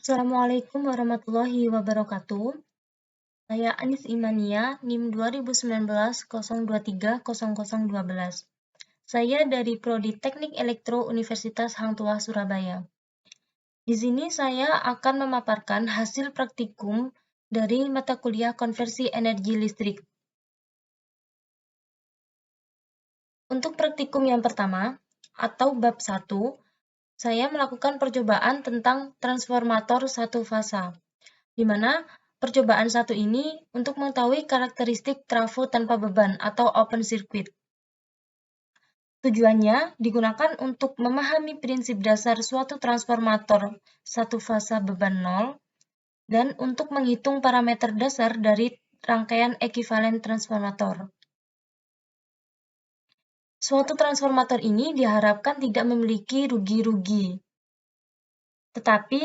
Assalamualaikum warahmatullahi wabarakatuh. Saya Anis Imania, NIM 2019-023-0012. Saya dari Prodi Teknik Elektro Universitas Hang Tuah, Surabaya. Di sini saya akan memaparkan hasil praktikum dari mata kuliah konversi energi listrik. Untuk praktikum yang pertama, atau bab 1, saya melakukan percobaan tentang transformator satu fasa, di mana percobaan satu ini untuk mengetahui karakteristik trafo tanpa beban atau open circuit. Tujuannya digunakan untuk memahami prinsip dasar suatu transformator satu fasa beban 0 dan untuk menghitung parameter dasar dari rangkaian ekuivalen transformator. Suatu transformator ini diharapkan tidak memiliki rugi-rugi. Tetapi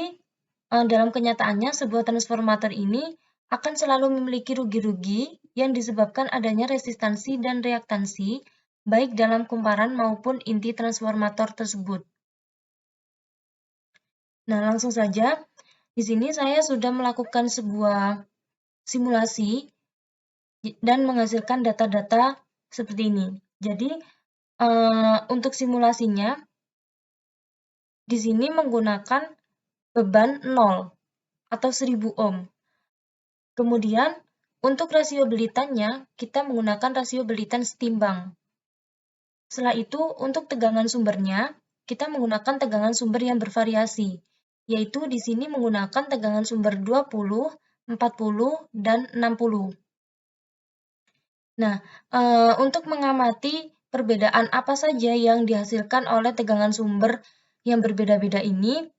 dalam kenyataannya sebuah transformator ini akan selalu memiliki rugi-rugi yang disebabkan adanya resistansi dan reaktansi baik dalam kumparan maupun inti transformator tersebut. Nah, langsung saja di sini saya sudah melakukan sebuah simulasi dan menghasilkan data-data seperti ini. Jadi untuk simulasinya di sini menggunakan beban 0 atau 1000 ohm. Kemudian, untuk rasio belitannya, kita menggunakan rasio belitan setimbang. Setelah itu, untuk tegangan sumbernya, kita menggunakan tegangan sumber yang bervariasi, yaitu di sini menggunakan tegangan sumber 20, 40, dan 60. Nah, untuk mengamati perbedaan apa saja yang dihasilkan oleh tegangan sumber yang berbeda-beda ini,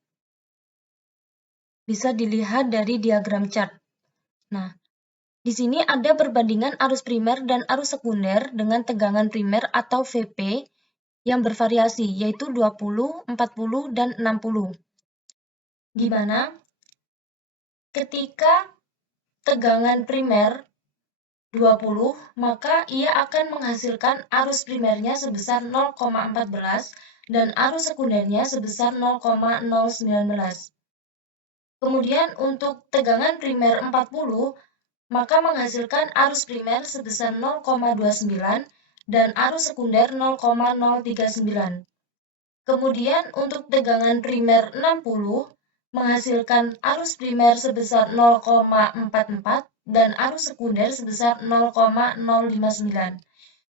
bisa dilihat dari diagram chart. Nah, di sini ada perbandingan arus primer dan arus sekunder dengan tegangan primer atau VP yang bervariasi, yaitu 20, 40, dan 60. Di mana ketika tegangan primer 20, maka ia akan menghasilkan arus primernya sebesar 0,14 dan arus sekundernya sebesar 0,019. Kemudian untuk tegangan primer 40, maka menghasilkan arus primer sebesar 0,29 dan arus sekunder 0,039. Kemudian untuk tegangan primer 60 menghasilkan arus primer sebesar 0,44 dan arus sekunder sebesar 0,059.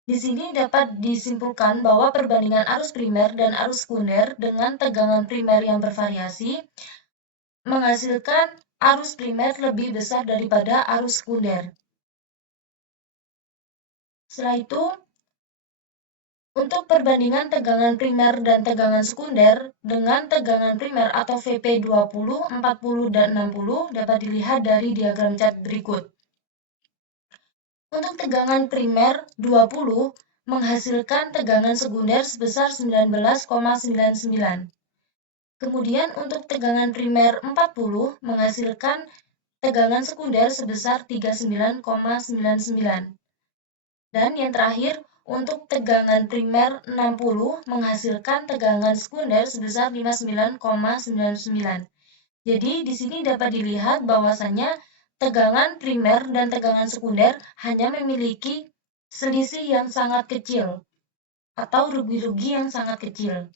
Di sini dapat disimpulkan bahwa perbandingan arus primer dan arus sekunder dengan tegangan primer yang bervariasi menghasilkan arus primer lebih besar daripada arus sekunder. Setelah itu, untuk perbandingan tegangan primer dan tegangan sekunder dengan tegangan primer atau VP 20, 40, dan 60 dapat dilihat dari diagram chart berikut. Untuk tegangan primer 20 menghasilkan tegangan sekunder sebesar 19,99. Kemudian untuk tegangan primer 40 menghasilkan tegangan sekunder sebesar 39,99. Dan yang terakhir, untuk tegangan primer 60 menghasilkan tegangan sekunder sebesar 59,99. Jadi di sini dapat dilihat bahwasanya tegangan primer dan tegangan sekunder hanya memiliki selisih yang sangat kecil atau rugi-rugi yang sangat kecil.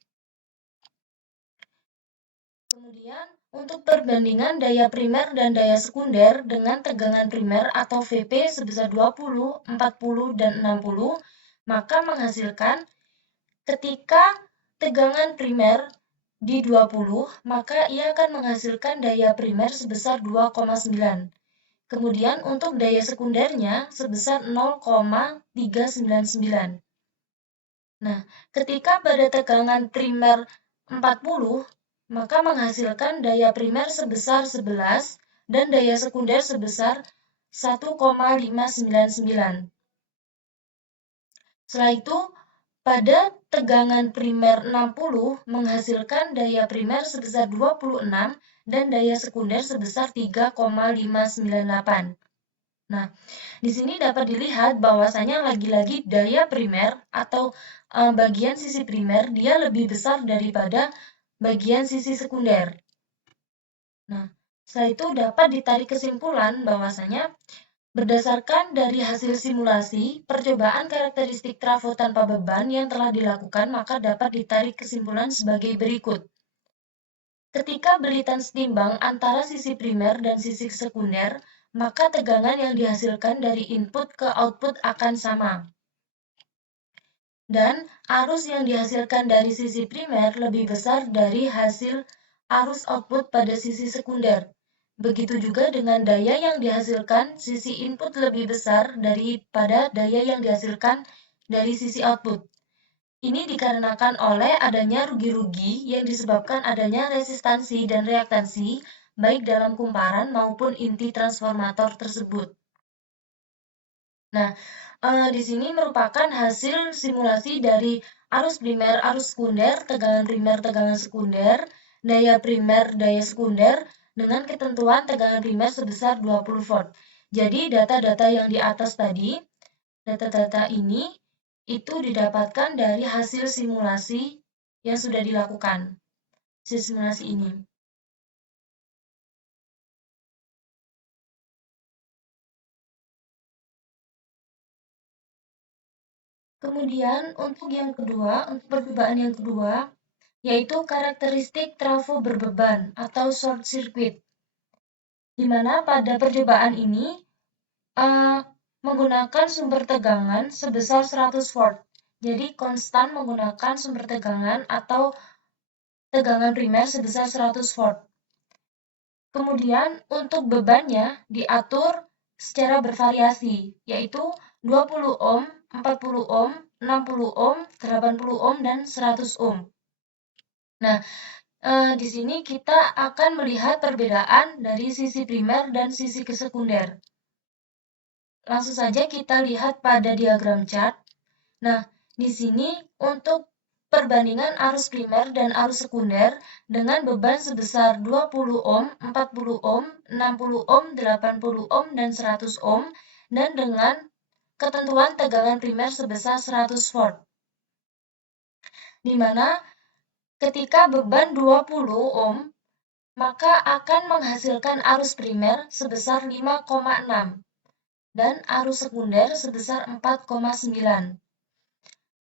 Kemudian, untuk perbandingan daya primer dan daya sekunder dengan tegangan primer atau VP sebesar 20, 40, dan 60, maka menghasilkan ketika tegangan primer di 20, maka ia akan menghasilkan daya primer sebesar 2,9. Kemudian untuk daya sekundernya sebesar 0,399. Nah, ketika pada tegangan primer 40, maka menghasilkan daya primer sebesar 11 dan daya sekunder sebesar 1,599. Setelah itu, pada tegangan primer 60 menghasilkan daya primer sebesar 26 dan daya sekunder sebesar 3,598. Nah, di sini dapat dilihat bahwasanya lagi-lagi daya primer atau bagian sisi primer dia lebih besar daripada bagian sisi sekunder. Nah, Setelah itu dapat ditarik kesimpulan bahwasanya berdasarkan dari hasil simulasi percobaan karakteristik trafo tanpa beban yang telah dilakukan, maka dapat ditarik kesimpulan sebagai berikut. Ketika belitan setimbang antara sisi primer dan sisi sekunder, maka tegangan yang dihasilkan dari input ke output akan sama. Dan arus yang dihasilkan dari sisi primer lebih besar dari hasil arus output pada sisi sekunder. Begitu juga dengan daya yang dihasilkan sisi input lebih besar daripada daya yang dihasilkan dari sisi output. Ini dikarenakan oleh adanya rugi-rugi yang disebabkan adanya resistansi dan reaktansi baik dalam kumparan maupun inti transformator tersebut. Nah, di sini merupakan hasil simulasi dari arus primer, arus sekunder, tegangan primer, tegangan sekunder, daya primer, daya sekunder, dengan ketentuan tegangan primer sebesar 20 volt. Jadi, data-data yang di atas tadi, data-data ini, itu didapatkan dari hasil simulasi yang sudah dilakukan. Simulasi ini. Kemudian, untuk yang kedua, untuk percobaan yang kedua, yaitu karakteristik trafo berbeban atau short circuit, di mana pada percobaan ini menggunakan sumber tegangan sebesar 100 volt. Jadi konstan menggunakan sumber tegangan atau tegangan primer sebesar 100 volt. Kemudian untuk bebannya diatur secara bervariasi, yaitu 20 ohm, 40 ohm, 60 ohm, 80 ohm, dan 100 ohm. Nah, di sini kita akan melihat perbedaan dari sisi primer dan sisi sekunder. Langsung saja kita lihat pada diagram chart. Nah, di sini untuk perbandingan arus primer dan arus sekunder dengan beban sebesar 20 ohm, 40 ohm, 60 ohm, 80 ohm, dan 100 ohm, dan dengan ketentuan tegangan primer sebesar 100 volt. Di mana ketika beban 20 ohm, maka akan menghasilkan arus primer sebesar 5,6 dan arus sekunder sebesar 4,9.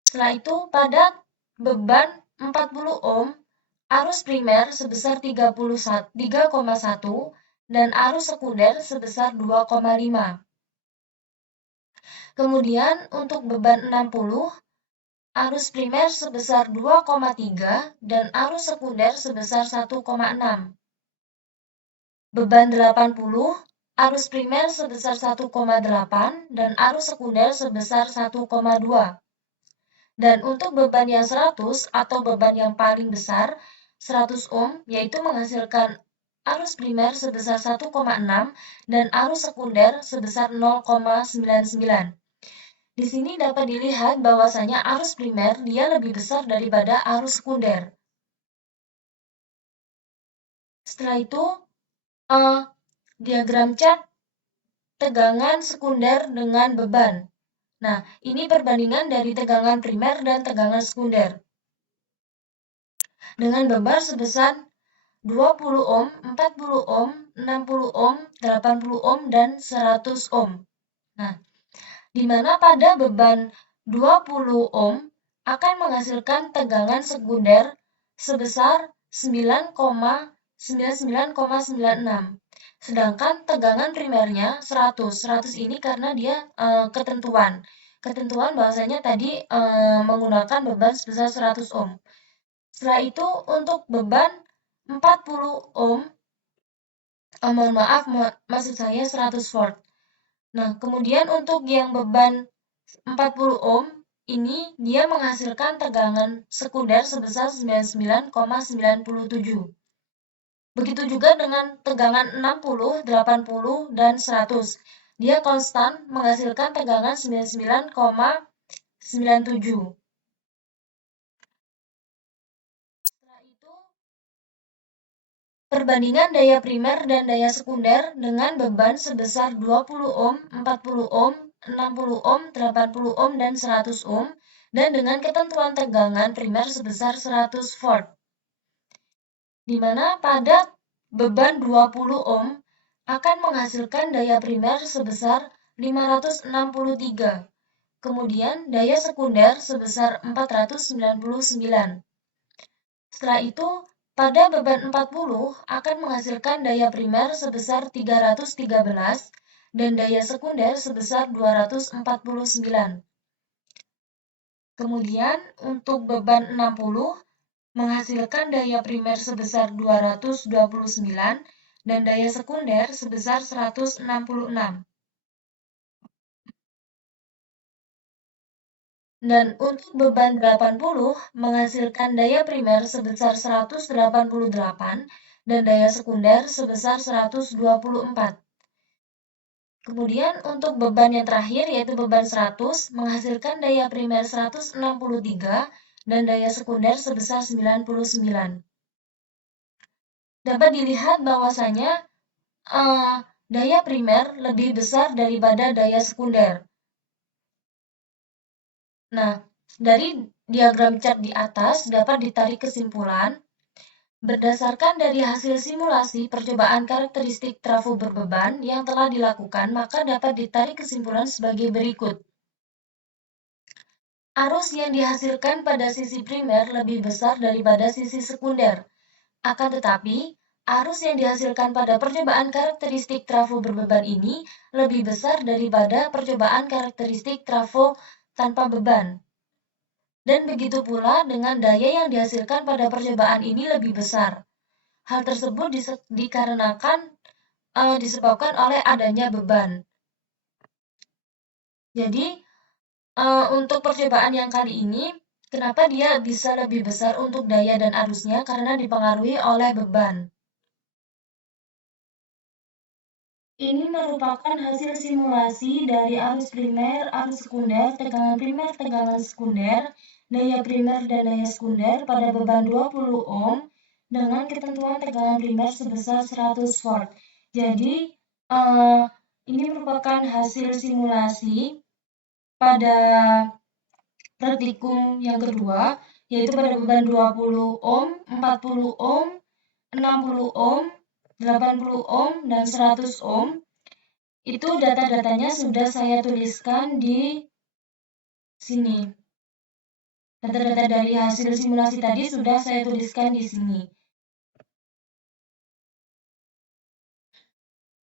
Setelah itu, pada beban 40 ohm, arus primer sebesar 3,1 dan arus sekunder sebesar 2,5. Kemudian untuk beban 60, arus primer sebesar 2,3 dan arus sekunder sebesar 1,6. Beban 80, arus primer sebesar 1,8 dan arus sekunder sebesar 1,2. Dan untuk beban yang 100 atau beban yang paling besar, 100 ohm, yaitu menghasilkan arus primer sebesar 1,6 dan arus sekunder sebesar 0,99. Di sini dapat dilihat bahwasanya arus primer dia lebih besar daripada arus sekunder. Setelah itu, diagram chart tegangan sekunder dengan beban. Nah, ini perbandingan dari tegangan primer dan tegangan sekunder. Dengan beban sebesar 20 ohm, 40 ohm, 60 ohm, 80 ohm, dan 100 ohm. Nah, di mana pada beban 20 ohm akan menghasilkan tegangan sekunder sebesar 9,99,96. Sedangkan tegangan primernya 100. 100 ini karena dia ketentuan. Ketentuan bahwasanya tadi menggunakan beban sebesar 100 ohm. Setelah itu untuk beban 40 ohm, mohon maaf, maksud saya 100 volt. Nah, kemudian untuk yang beban 40 ohm, ini dia menghasilkan tegangan sekunder sebesar 99,97. Begitu juga dengan tegangan 60, 80, dan 100. Dia konstan menghasilkan tegangan 99,97. Setelah itu, perbandingan daya primer dan daya sekunder dengan beban sebesar 20 ohm, 40 ohm, 60 ohm, 80 ohm, dan 100 ohm, dan dengan ketentuan tegangan primer sebesar 100 volt. Di mana pada beban 20 ohm akan menghasilkan daya primer sebesar 563. Kemudian daya sekunder sebesar 499. Setelah itu, pada beban 40 akan menghasilkan daya primer sebesar 313 dan daya sekunder sebesar 249. Kemudian, untuk beban 60 menghasilkan daya primer sebesar 229 dan daya sekunder sebesar 166. Dan untuk beban 80 menghasilkan daya primer sebesar 188 dan daya sekunder sebesar 124. Kemudian untuk beban yang terakhir yaitu beban 100 menghasilkan daya primer 163 dan daya sekunder sebesar 99. Dapat dilihat bahwasanya daya primer lebih besar daripada daya sekunder. Nah, dari diagram chart di atas dapat ditarik kesimpulan, berdasarkan dari hasil simulasi percobaan karakteristik trafo berbeban yang telah dilakukan, maka dapat ditarik kesimpulan sebagai berikut. Arus yang dihasilkan pada sisi primer lebih besar daripada sisi sekunder. Akan tetapi, arus yang dihasilkan pada percobaan karakteristik trafo berbeban ini lebih besar daripada percobaan karakteristik trafo tanpa beban. Dan begitu pula dengan daya yang dihasilkan pada percobaan ini lebih besar. Hal tersebut dikarenakan disebabkan oleh adanya beban. Jadi, untuk percobaan yang kali ini, kenapa dia bisa lebih besar untuk daya dan arusnya? Karena dipengaruhi oleh beban. Ini merupakan hasil simulasi dari arus primer, arus sekunder, tegangan sekunder, daya primer dan daya sekunder pada beban 20 ohm dengan ketentuan tegangan primer sebesar 100 volt. Jadi, ini merupakan hasil simulasi pada praktikum yang kedua, yaitu pada beban 20 ohm, 40 ohm, 60 ohm, 80 ohm, dan 100 ohm. Itu data-datanya sudah saya tuliskan di sini. Data-data dari hasil simulasi tadi sudah saya tuliskan di sini.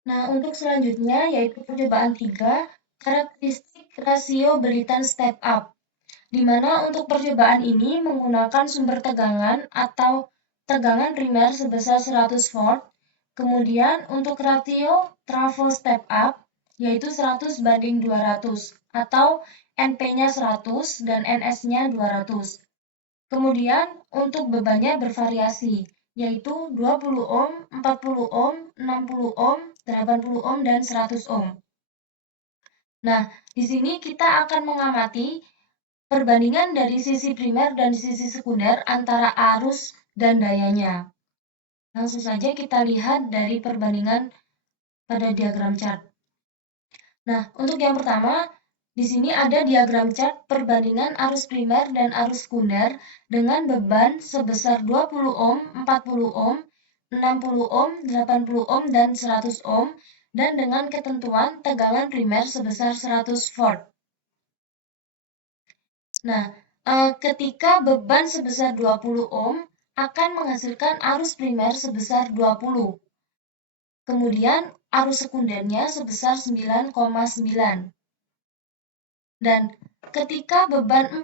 Nah, untuk selanjutnya yaitu percobaan 3, karakteristik rasio belitan step up. Di mana untuk percobaan ini menggunakan sumber tegangan atau tegangan primer sebesar 100 volt. Kemudian untuk rasio trafo step up yaitu 100 banding 200 atau NP-nya 100 dan NS-nya 200. Kemudian untuk bebannya bervariasi yaitu 20 ohm, 40 ohm, 60 ohm, 80 ohm, dan 100 ohm. Nah, di sini kita akan mengamati perbandingan dari sisi primer dan sisi sekunder antara arus dan dayanya. Langsung saja kita lihat dari perbandingan pada diagram chart. Nah, untuk yang pertama, di sini ada diagram chart perbandingan arus primer dan arus sekunder dengan beban sebesar 20 ohm, 40 ohm, 60 ohm, 80 ohm, dan 100 ohm, dan dengan ketentuan tegangan primer sebesar 100 volt. Nah, ketika beban sebesar 20 ohm akan menghasilkan arus primer sebesar 20. Kemudian arus sekundernya sebesar 9,9. Dan ketika beban 40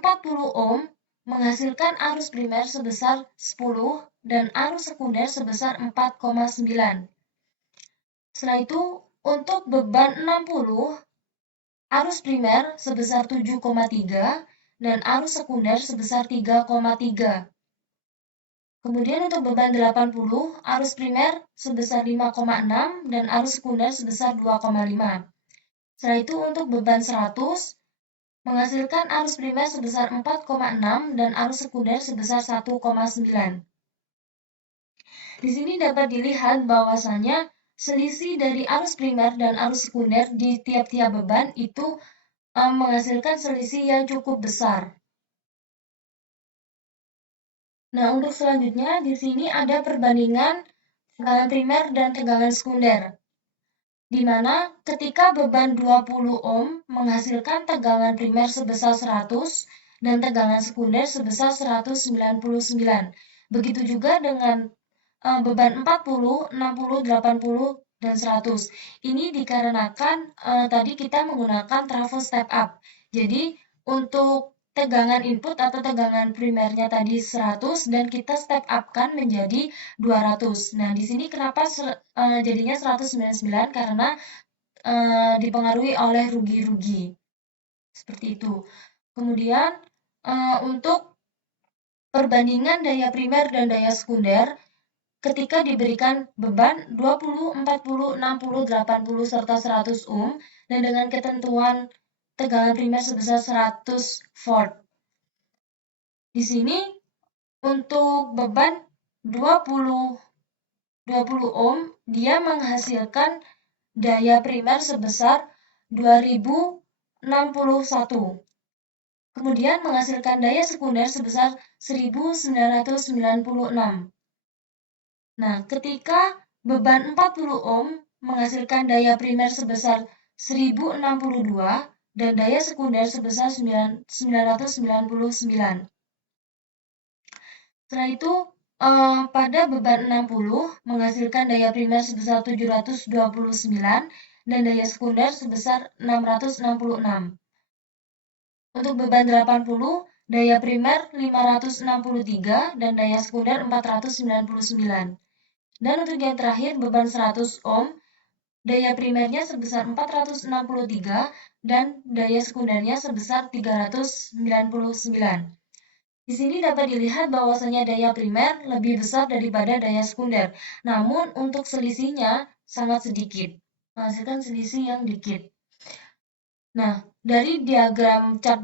ohm menghasilkan arus primer sebesar 10 dan arus sekunder sebesar 4,9. Setelah itu, untuk beban 60, arus primer sebesar 7,3 dan arus sekunder sebesar 3,3. Kemudian untuk beban 80, arus primer sebesar 5,6 dan arus sekunder sebesar 2,5. Setelah itu untuk beban 100, menghasilkan arus primer sebesar 4,6 dan arus sekunder sebesar 1,9. Di sini dapat dilihat bahwasanya selisih dari arus primer dan arus sekunder di tiap-tiap beban itu menghasilkan selisih yang cukup besar. Nah, untuk selanjutnya di sini ada perbandingan tegangan primer dan tegangan sekunder, di mana ketika beban 20 ohm menghasilkan tegangan primer sebesar 100 dan tegangan sekunder sebesar 199. Begitu juga dengan beban 40, 60, 80, dan 100. Ini dikarenakan tadi kita menggunakan trafo step up. Jadi untuk tegangan input atau tegangan primernya tadi 100 dan kita step up kan menjadi 200. Nah, di sini kenapa jadinya 199 karena dipengaruhi oleh rugi-rugi. Seperti itu. Kemudian untuk perbandingan daya primer dan daya sekunder ketika diberikan beban 20, 40, 60, 80, serta 100 ohm dan dengan ketentuan tegangan primer sebesar 100 volt. Di sini untuk beban 20 ohm dia menghasilkan daya primer sebesar 2061. Kemudian menghasilkan daya sekunder sebesar 1996. Nah, ketika beban 40 ohm menghasilkan daya primer sebesar 1062 dan daya sekunder sebesar 999. Setelah itu, pada beban 60 menghasilkan daya primer sebesar 729 dan daya sekunder sebesar 666. Untuk beban 80, daya primer 563 dan daya sekunder 499. Dan untuk yang terakhir, beban 100 ohm, daya primernya sebesar 463 dan daya sekundernya sebesar 399. Di sini dapat dilihat bahwasanya daya primer lebih besar daripada daya sekunder. Namun untuk selisihnya sangat sedikit, menghasilkan selisih yang dikit. Nah, dari diagram chart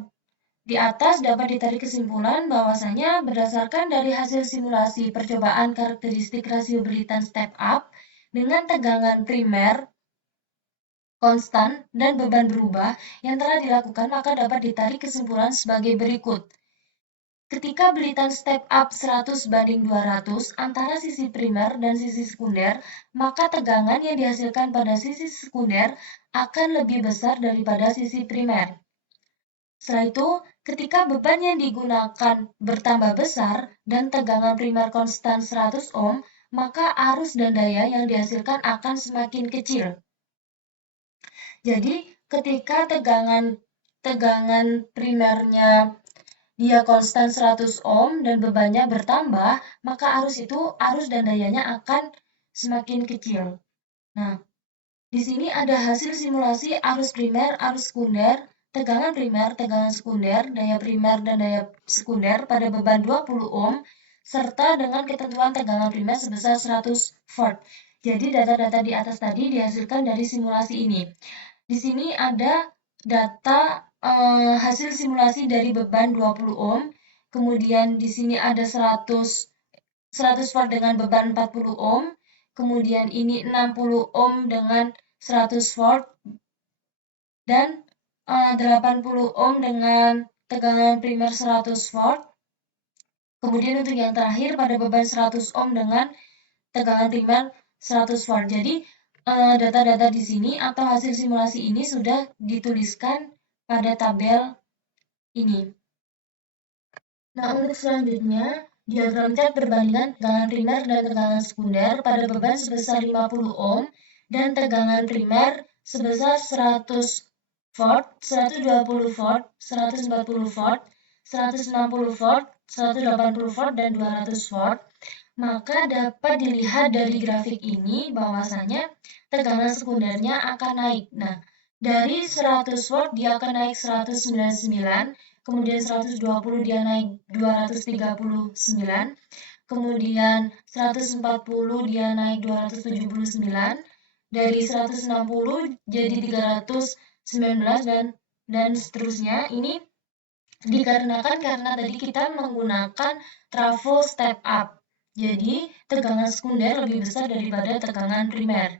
di atas dapat ditarik kesimpulan bahwasanya berdasarkan dari hasil simulasi percobaan karakteristik rasio Brayton step up dengan tegangan primer konstan dan beban berubah yang telah dilakukan, maka dapat ditarik kesimpulan sebagai berikut. Ketika Brayton step up 100 banding 200 antara sisi primer dan sisi sekunder, maka tegangan yang dihasilkan pada sisi sekunder akan lebih besar daripada sisi primer. Setelah itu, ketika beban yang digunakan bertambah besar dan tegangan primer konstan 100 ohm, maka arus dan daya yang dihasilkan akan semakin kecil. Jadi, ketika tegangan primernya dia konstan 100 ohm dan bebannya bertambah, maka arus dan dayanya akan semakin kecil. Nah, di sini ada hasil simulasi arus primer, arus sekunder, tegangan primer, tegangan sekunder, daya primer dan daya sekunder pada beban 20 ohm, serta dengan ketentuan tegangan primer sebesar 100 volt. Jadi data-data di atas tadi dihasilkan dari simulasi ini. Di sini ada data hasil simulasi dari beban 20 ohm, kemudian di sini ada 100 volt dengan beban 40 ohm, kemudian ini 60 ohm dengan 100 volt, dan 80 ohm dengan tegangan primer 100 volt. Kemudian untuk yang terakhir pada beban 100 ohm dengan tegangan primer 100 volt. Jadi data-data di sini atau hasil simulasi ini sudah dituliskan pada tabel ini. Nah, untuk selanjutnya, diagram chart perbandingan tegangan primer dan tegangan sekunder pada beban sebesar 50 ohm dan tegangan primer sebesar 100 volt, 120 volt, 140 volt, 160 volt, 180 volt, dan 200 volt. Maka dapat dilihat dari grafik ini bahwasanya tegangan sekundernya akan naik. Nah, dari 100 volt dia akan naik 199, kemudian 120 dia naik 239, kemudian 140 dia naik 279, dari 160 jadi 319 dan seterusnya. Ini dikarenakan karena tadi kita menggunakan trafo step up. Jadi, tegangan sekunder lebih besar daripada tegangan primer.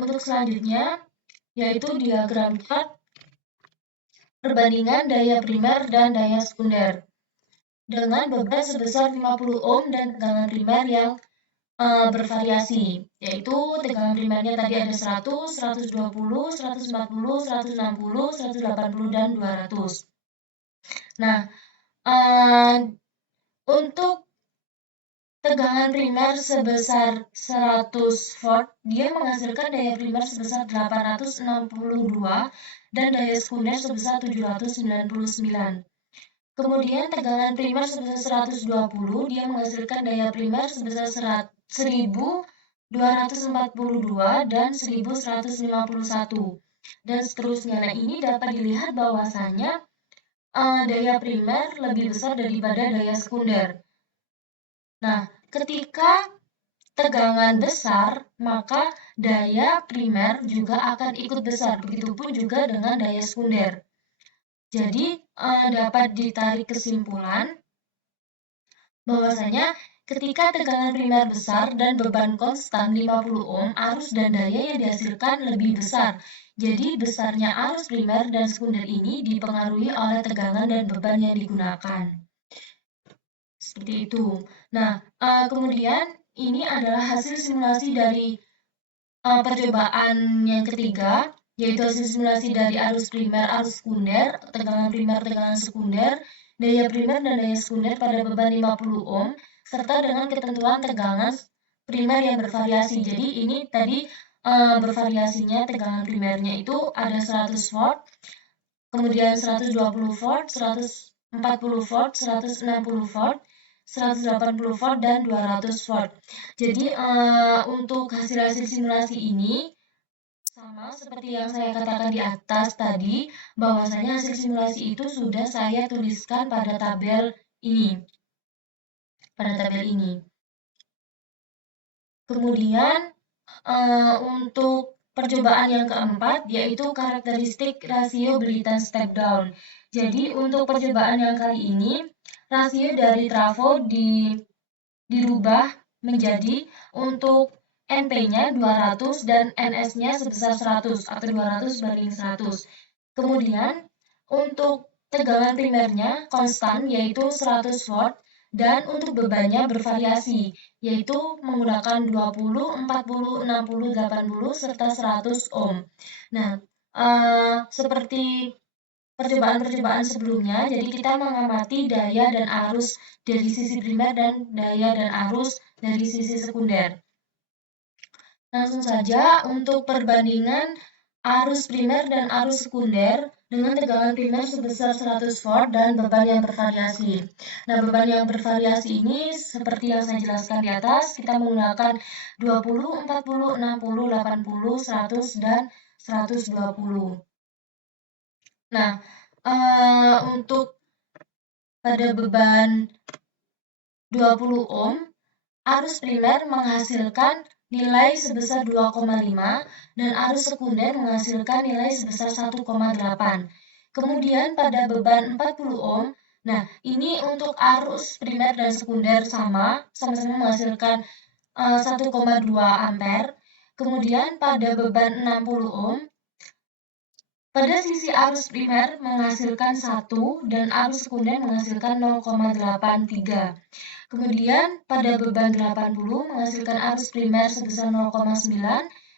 Untuk selanjutnya, yaitu diagram chart perbandingan daya primer dan daya sekunder dengan beban sebesar 50 ohm dan tegangan primer yang bervariasi, yaitu tegangan primernya tadi ada 100, 120, 140, 160, 180, dan 200. Nah, untuk tegangan primer sebesar 100 volt, dia menghasilkan daya primer sebesar 862 dan daya sekunder sebesar 799. Kemudian tegangan primer sebesar 120, dia menghasilkan daya primer sebesar 1242 dan 1151. Dan seterusnya. Nah, ini dapat dilihat bahwasanya daya primer lebih besar daripada daya sekunder. Nah, ketika tegangan besar, maka daya primer juga akan ikut besar. Begitupun juga dengan daya sekunder. Jadi, dapat ditarik kesimpulan bahwasanya ketika tegangan primer besar dan beban konstan 50 ohm, arus dan daya yang dihasilkan lebih besar. Jadi, besarnya arus primer dan sekunder ini dipengaruhi oleh tegangan dan beban yang digunakan. Seperti itu. Nah, kemudian ini adalah hasil simulasi dari percobaan yang ketiga, yaitu hasil simulasi dari arus primer, arus sekunder, tegangan primer, tegangan sekunder, daya primer dan daya sekunder pada beban 50 ohm, serta dengan ketentuan tegangan primer yang bervariasi. Jadi ini tadi bervariasinya tegangan primernya itu ada 100 volt, kemudian 120 volt, 140 volt, 160 volt, 180 volt, dan 200 volt. Jadi untuk hasil-hasil simulasi ini sama seperti yang saya katakan di atas tadi, bahwasanya hasil simulasi itu sudah saya tuliskan pada tabel ini. Kemudian untuk percobaan yang keempat, yaitu karakteristik rasio Brayton step down. Jadi untuk percobaan yang kali ini, rasio dari trafo dirubah menjadi untuk NP-nya 200 dan NS-nya sebesar 100 atau 200/100. Kemudian untuk tegangan primernya konstan yaitu 100 volt dan untuk bebannya bervariasi yaitu menggunakan 20, 40, 60, 80 serta 100 ohm. Nah, seperti percobaan-percobaan sebelumnya, jadi kita mengamati daya dan arus dari sisi primer dan daya dan arus dari sisi sekunder. Langsung saja untuk perbandingan arus primer dan arus sekunder dengan tegangan primer sebesar 100 volt dan beban yang bervariasi. Nah, beban yang bervariasi ini seperti yang saya jelaskan di atas, kita menggunakan 20, 40, 60, 80, 100, dan 120. Nah, untuk pada beban 20 ohm, arus primer menghasilkan nilai sebesar 2,5 dan arus sekunder menghasilkan nilai sebesar 1,8. Kemudian pada beban 40 ohm, nah ini untuk arus primer dan sekunder sama-sama menghasilkan 1,2 ampere. Kemudian pada beban 60 ohm, pada sisi arus primer menghasilkan 1 dan arus sekunder menghasilkan 0,83. Kemudian pada beban 80 menghasilkan arus primer sebesar 0,9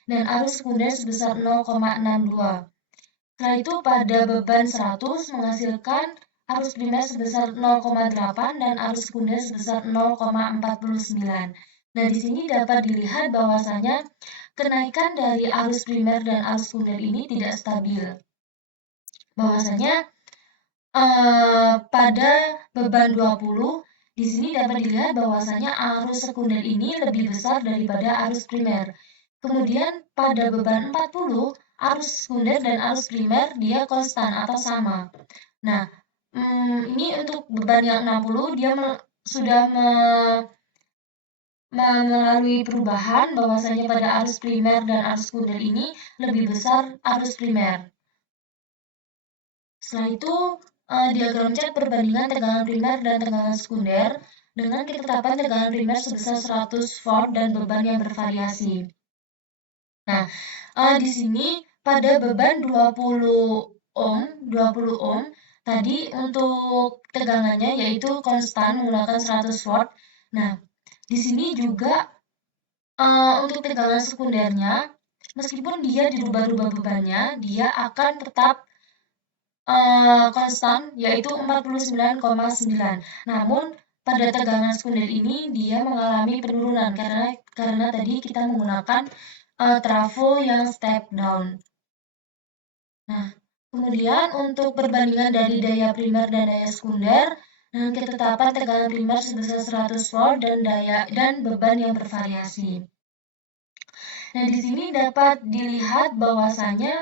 dan arus sekunder sebesar 0,62. Setelah itu pada beban 100 menghasilkan arus primer sebesar 0,8 dan arus sekunder sebesar 0,49. Nah, di sini dapat dilihat bahwasanya kenaikan dari arus primer dan arus sekunder ini tidak stabil. Bahwasanya pada beban 20 di sini dapat dilihat bahwasanya arus sekunder ini lebih besar daripada arus primer. Kemudian pada beban 40 arus sekunder dan arus primer dia konstan atau sama. Nah, ini untuk beban yang 60 dia sudah melalui perubahan bahwasanya pada arus primer dan arus sekunder ini lebih besar arus primer. Setelah itu, diagram cat perbandingan tegangan primer dan tegangan sekunder dengan ketetapan tegangan primer sebesar 100 volt dan beban yang bervariasi. Nah, di sini pada beban 20 ohm tadi untuk tegangannya yaitu konstan menggunakan 100 volt. Nah, di sini juga Untuk tegangan sekundernya, meskipun dia dirubah-rubah bebannya, dia akan tetap konstan, yaitu 49,9. Namun, pada tegangan sekunder ini, dia mengalami penurunan karena tadi kita menggunakan trafo yang step down. Nah, kemudian untuk perbandingan dari daya primer dan daya sekunder, dengan ketetapan tegangan primer sebesar 100 volt dan beban yang bervariasi. Nah, di sini dapat dilihat bahwasanya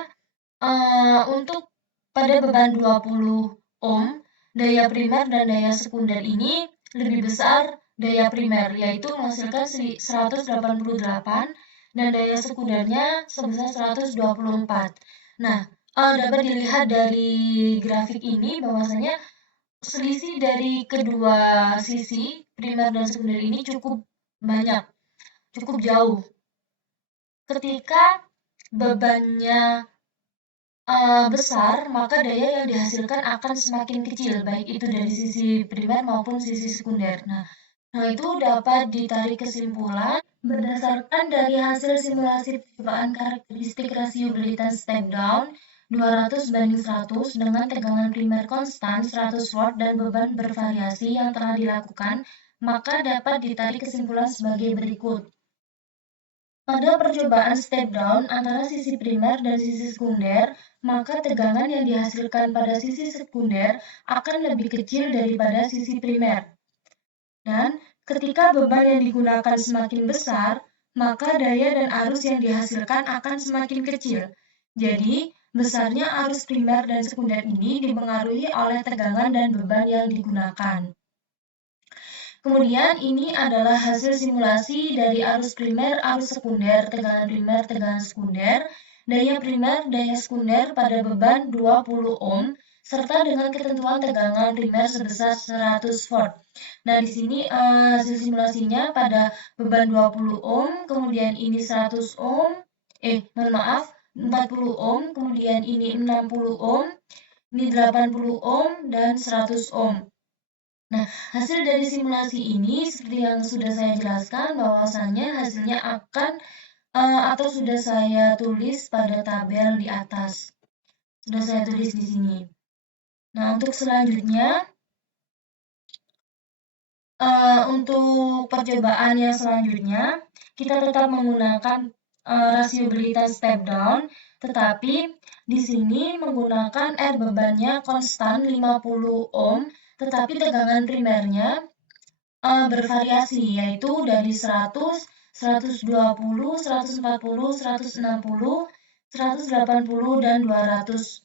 untuk pada beban 20 ohm, daya primer dan daya sekunder ini lebih besar daya primer, yaitu menghasilkan 188 dan daya sekundernya sebesar 124. Nah, dapat dilihat dari grafik ini bahwasanya selisih dari kedua sisi primer dan sekunder ini cukup banyak, cukup jauh. Ketika bebannya besar, maka daya yang dihasilkan akan semakin kecil, baik itu dari sisi primer maupun sisi sekunder. Nah, itu dapat ditarik kesimpulan berdasarkan dari hasil simulasi percobaan karakteristik rasio belitan step down 200:100 dengan tegangan primer konstan 100 volt dan beban bervariasi yang telah dilakukan, maka dapat ditarik kesimpulan sebagai berikut. Pada percobaan step down antara sisi primer dan sisi sekunder, maka tegangan yang dihasilkan pada sisi sekunder akan lebih kecil daripada sisi primer. Dan ketika beban yang digunakan semakin besar, maka daya dan arus yang dihasilkan akan semakin kecil. Jadi, besarnya arus primer dan sekunder ini dipengaruhi oleh tegangan dan beban yang digunakan. Kemudian ini adalah hasil simulasi dari arus primer, arus sekunder, tegangan sekunder, daya primer, daya sekunder pada beban 20 ohm, serta dengan ketentuan tegangan primer sebesar 100 volt. Nah, di sini hasil simulasinya pada beban 20 ohm, kemudian ini 100 ohm, 40 ohm, kemudian ini 60 ohm, ini 80 ohm, dan 100 ohm. Nah, hasil dari simulasi ini seperti yang sudah saya jelaskan bahwasannya hasilnya akan atau sudah saya tulis pada tabel di atas. Sudah saya tulis di sini. Nah, untuk selanjutnya untuk percobaan yang selanjutnya kita tetap menggunakan rasio belitan step down, tetapi di sini menggunakan bebannya konstan 50 ohm, tetapi tegangan primernya bervariasi, yaitu dari 100, 120, 140, 160, 180, dan 200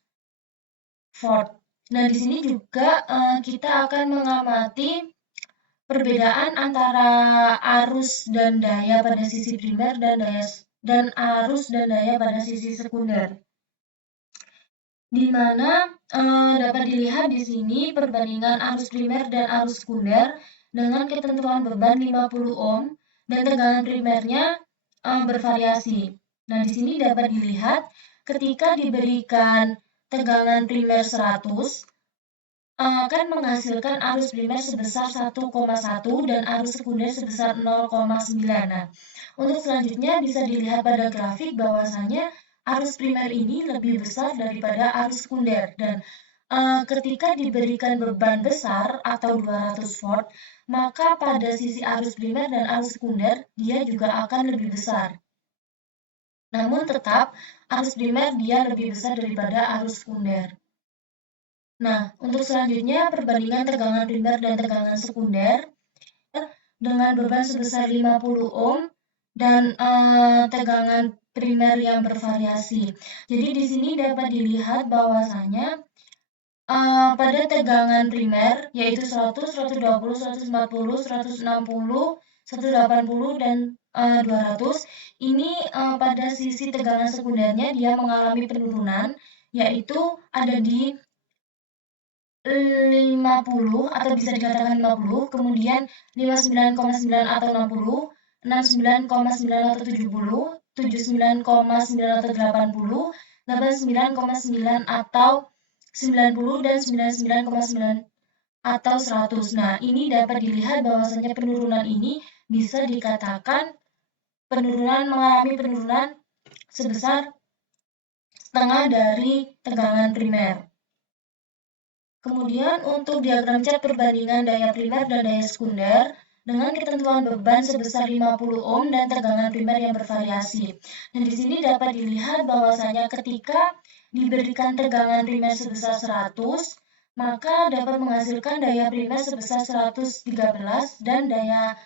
volt. Nah, di sini juga kita akan mengamati perbedaan antara arus dan daya pada sisi primer dan arus dan daya pada sisi sekunder. Di mana dapat dilihat di sini perbandingan arus primer dan arus sekunder dengan ketentuan beban 50 ohm dan tegangan primernya bervariasi. Nah, di sini dapat dilihat ketika diberikan tegangan primer 100 akan menghasilkan arus primer sebesar 1,1 dan arus sekunder sebesar 0,9. Nah, untuk selanjutnya bisa dilihat pada grafik bahwasanya arus primer ini lebih besar daripada arus sekunder dan ketika diberikan beban besar atau 200 volt, maka pada sisi arus primer dan arus sekunder dia juga akan lebih besar. Namun tetap arus primer dia lebih besar daripada arus sekunder. Nah, untuk selanjutnya perbandingan tegangan primer dan tegangan sekunder dengan beban sebesar 50 ohm dan tegangan primer yang bervariasi. Jadi di sini dapat dilihat bahwasanya pada tegangan primer yaitu 100, 120, 140, 160, 180 dan 200 ini pada sisi tegangan sekundernya dia mengalami penurunan yaitu ada di 50 atau bisa dikatakan 50, kemudian 59,9 atau 60, 69,9 atau 70, 79,9 atau 80, 89,9 atau 90, dan 99,9 atau 100. Nah, ini dapat dilihat bahwasanya penurunan ini bisa dikatakan mengalami penurunan sebesar setengah dari tegangan primer. Kemudian untuk diagram cat perbandingan daya primer dan daya sekunder dengan ketentuan beban sebesar 50 ohm dan tegangan primer yang bervariasi. Dan di sini dapat dilihat bahwasanya ketika diberikan tegangan primer sebesar 100, maka dapat menghasilkan daya primer sebesar 113 dan daya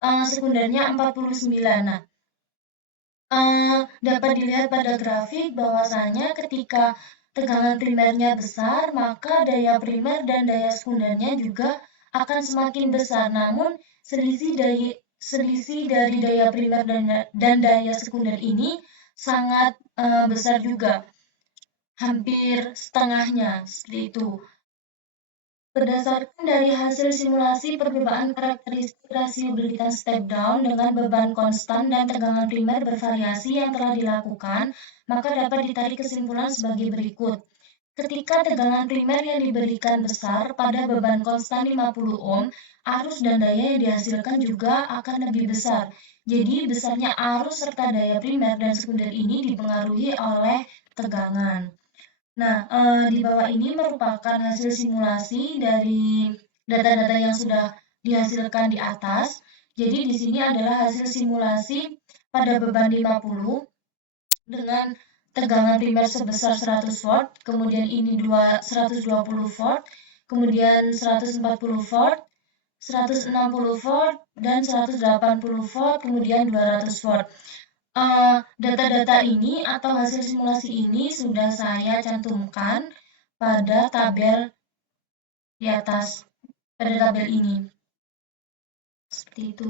sekundernya 49. Nah, dapat dilihat pada grafik bahwasanya ketika tegangan primernya besar, maka daya primer dan daya sekundernya juga akan semakin besar. Namun, selisih dari daya primer dan daya sekunder ini sangat besar juga, hampir setengahnya, seperti itu. Berdasarkan dari hasil simulasi percobaan karakteristik rasio berikan step down dengan beban konstan dan tegangan primer bervariasi yang telah dilakukan, maka dapat ditarik kesimpulan sebagai berikut. Ketika tegangan primer yang diberikan besar pada beban konstan 50 ohm, arus dan daya yang dihasilkan juga akan lebih besar. Jadi, besarnya arus serta daya primer dan sekunder ini dipengaruhi oleh tegangan. Nah, di bawah ini merupakan hasil simulasi dari data-data yang sudah dihasilkan di atas. Jadi di sini adalah hasil simulasi pada beban 50 dengan tegangan primer sebesar 100 volt, kemudian ini 120 volt, kemudian 140 volt, 160 volt, dan 180 volt, kemudian 200 volt. Data-data ini atau hasil simulasi ini sudah saya cantumkan pada tabel di atas, pada tabel ini. Seperti itu.